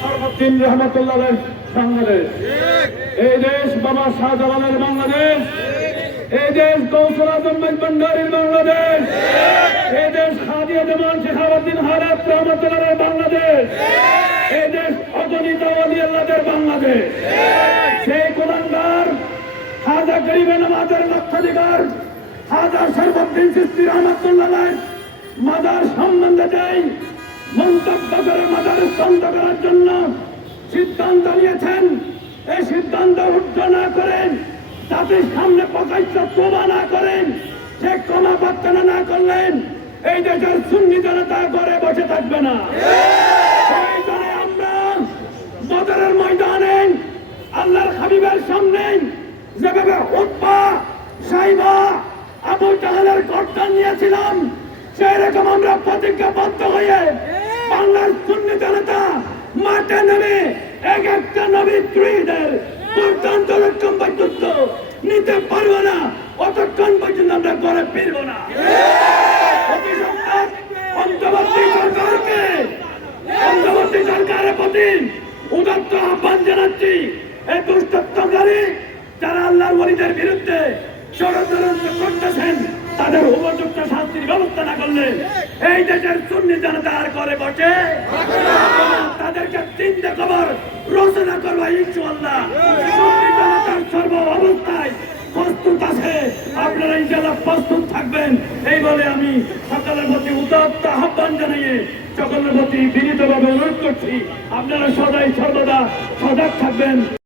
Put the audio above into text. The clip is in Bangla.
সর্বদ্দিন রহমতুল্লাহের বাংলাদেশ। এই দেশ বাবা শাহজালালের বাংলাদেশ। এই দেশ কৌশল আজম ভান্ডারীর বাংলাদেশ। এই দেশ খাদিয়া জামান শেখাবুদ্দিন হারাত রহমতুল্লাহের বাংলাদেশ। এই দেশ অগণিত আলী আল্লাহদের বাংলাদেশ। সেই কোরআনদার হাজা গরিবে নামাজের লক্ষাধিকার, হাজার সর্বদ্দিন সৃষ্টি রহমতুল্লাহ মাদার সম্বন্ধে চাই মন্তব্য করে মাদার স্তন্ত করার জন্য সিদ্ধান্ত নিয়েছেন। এই সিদ্ধান্ত উদ্ধ না করেন তাদের সামনে প্রকাশ্য ক্ষমা না করেন সে ক্ষমা প্রার্থনা না করলেন এই দেশের সুন্নি জনতা করে বসে থাকবে না। সেই জন্য আমরা বদরের ময়দানে আল্লাহর হাবিবের সামনে যেভাবে উৎপা সাইবা, আবু জাহালের কর্তন নিয়েছিলাম সেই রকম আমরা প্রতিজ্ঞাবদ্ধ হয়ে বাংলার শূন্য জনতা মাঠে নেমে এক একটা নবী ত্রীদের পর্যন্ত রক্ষণ পর্যন্ত নিতে পারব না। অতক্ষণ পর্যন্ত আমরা ঘরে ফিরবো না। অন্তর্বর্তী সরকারকে, অন্তর্বর্তী সরকারের প্রতি উদাত্ত আহ্বান জানাচ্ছি, এই দুষ্টত্বকারী যারা আল্লাহর ওলিদের বিরুদ্ধে ষড়যন্ত্র করতেছেন, তাদের উপযুক্ত শাস্তির ব্যবস্থা না করলে এই দেশের সুন্নি জনতা আর করে বসে তাদেরকে চিন্তা খবর রচনা করব ইনশাল্লাহ সুন্নি জনতার সর্ব অবস্থায় প্রস্তুত আছে। আপনারা ইনশাল্লাহ প্রস্তুত থাকবেন। এই বলে আমি সকলের প্রতি উদাত্ত আহ্বান জানিয়ে সকলের প্রতি বিনীতভাবে অনুরোধ করছি। আপনারা সদাই সর্বদা সজাগ থাকবেন।